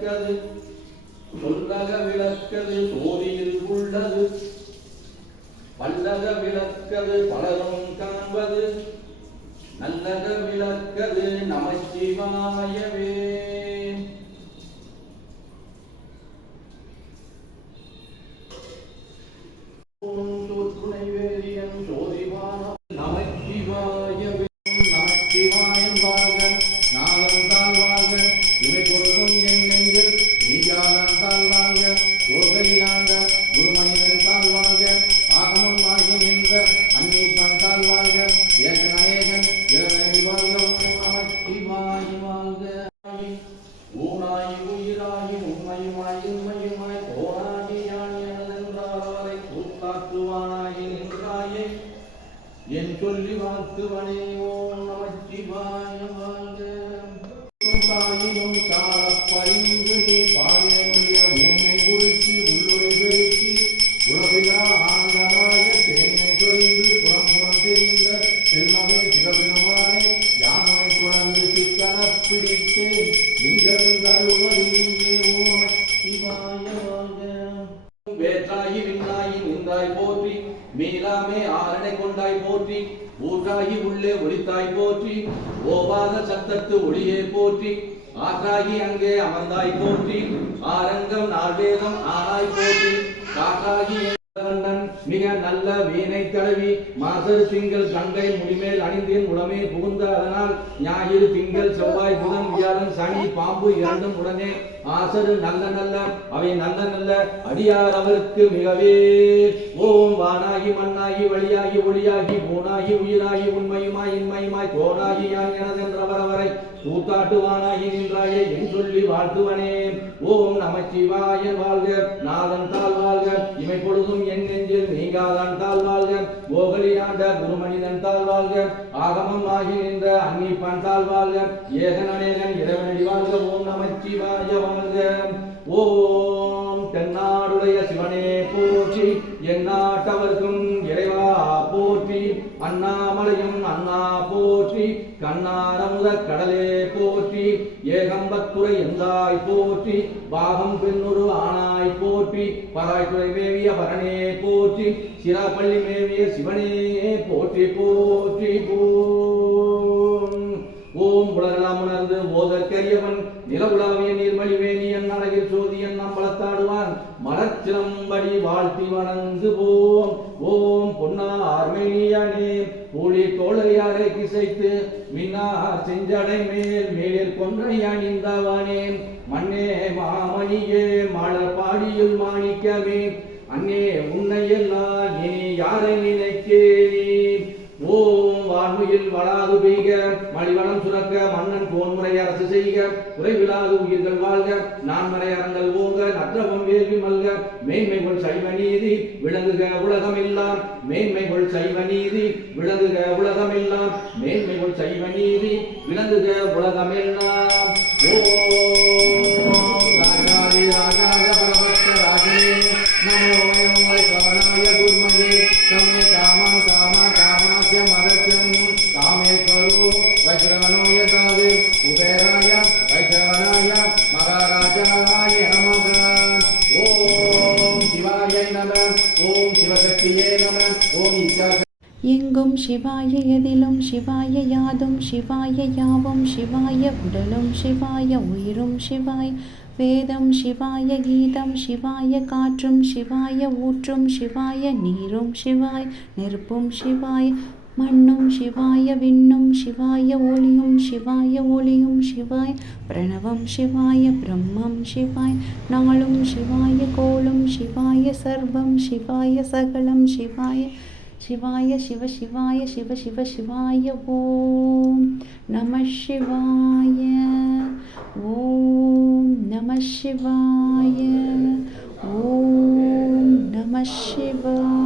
விளக்கது. சொல்லக விளக்கது சோதியில் உள்ளது. பல்லக விளக்கது பலரும் காண்பது. நல்லக விளக்கது நமச்சிவாயவே. ஓம் சொல்லி வாழ்த்து ஓம் நமச்சிவாய வாழ்க தாயினும் காலப் பரிந்து நீ பாடிய உண்மை குறிச்சி உள்ளுரை பெருக்கி உலகிலா ஆனந்தமாய தேனை சொரிந்து புறம் புறம் தெரிந்த செல்வமே சிவபெருமானே யானை தொடர்ந்து சிக்கனப் பிடித்தேன் நீங்கள் தருவதில்லை போற்றி மீளாமே ஆரணை கொண்டாய் போற்றி ஊற்றாகி உள்ளே ஒளித்தாய் போற்றி ஓவாத சத்தத்து ஒளியே போற்றி ஆற்றாகி அங்கே அமர்ந்தாய் போற்றி ஆரங்கம் நால்வேதம் ஆனாய் போற்றி காற்றாகி மிக நல்ல வீணை தடவி மாசர் திங்கள் கங்கை முடிமேல் அணிந்தேன் உடமே புகுந்த அதனால் ஞாயிறு திங்கள் செவ்வாய் புதன் வியாழன் சனி பாம்பு இரண்டும் உடனே ஆசரு நல்ல நல்ல அவை நல்ல நல்ல அடியார் அவருக்கு மிகவே. ஓம் வானாகி மண்ணாகி வழியாகி ஒளியாகி பூனாகி உயிராகி உண்மையுமாய் இன்மையுமாய் கோனாகி யான் எனதென்றவர் அவரை கூத்தாட்டுவானாகி நின்றாயே என் சொல்லி வாழ்த்துவனே. ஓம் நமச்சிவாய வாழ்க. நாதன் தாழ் வாழ்க. இமை பொழுதும் என் நெஞ்சில் நீங்காதான் தாழ் வாழ்க. கோகலி ஆண்ட குருமனிதன் தாழ் வாழ்க. ஆகமம் ஆகி நின்ற அன்னிப்பன் தாழ் வாழ்க. ஏகன் அநேகன் இறைவனடி வாழ்க. ஓம் நமச்சிவாய வாழ்க. ஓம் தென்னாடுடைய சிவனே போற்றி. எந்நாட்டவர்க்கும் இறைவா அண்ணாமலையும் அண்ணா போற்றி கண்ணாரமுத கடலே போற்றி ஏகம்பத்துறை எந்தாய் போற்றி பாகம் பெண்ணுரு ஆனாய் போற்றி பராய்த்துறை மேவிய பரணே போற்றி சிராப்பள்ளி மேவிய சிவனே போற்றி போற்றி போ ஓம் உலகெல்லாம் உணர்ந்து ஓதற்கரியவன் நிலவுலாவிய நீர்மலிவேணியன் அழகில் சோதியன் நம்பளத்தாடுவான் மரச்சிலம்படி வாழ்த்தி வணங்கு போம். ஓம் கிசைத்து மின்னார் செஞ்சடை மேல் மேலில் கொன்றை அணிந்தவனே. மண்ணே மாமணியே மலர் பாடியில் மாணிக்கமே. அண்ணே உன்னை எல்லாம் இனி யாரை நினைக்கேனே? வான்மையில் வளாது பெய்க மலிவளம் சுரக்க மன்னன் போன்முறை அரசு செய்க குறைவிலாது உயிர்கள் வாழ்க நான்மறை அறங்கள் ஓங்க நத்திரவம் வேள்வி மல்க மேன்மைகள் சைவ நீதி விளங்குக உலகமெல்லாம் மேன்மைகள் சைவ நீதி விளங்குக உலகமெல்லாம் மேன்மைகள் சைவ நீதி விளங்குக உலகமெல்லாம். ஓ ராஜாதி ராஜா. ராஜாய நமக. ஓம் சிவாய நம. ஓம் சிவசக்தியே நம. ஓம் ஈஷா எங்கும் சிவாய எதிலும் சிவாய யாதும் சிவாய யாவும் சிவாய உடலும் சிவாய உயிரும் சிவாய் வேதம் சிவாய கீதம் சிவாய காற்றும் சிவாய ஊற்றும் சிவாய நீரும் சிவாய் நெருப்பும் சிவாய் மண்ணும் சிவாய விண்ணும் சிவாய ஒளியும் சிவாய ஒளியும் சிவாய். பிரணவம் சிவாய பிரம்மம் சிவாய். நாளும் சிவாய கோளும் சிவாய சர்வம் சிவாய சகலம் சிவாய. சிவாய சிவ சிவாய சிவ சிவ சிவாய ஓம் நம சிவாய. ஓம் நம சிவாய. ஓம் நம சிவாய.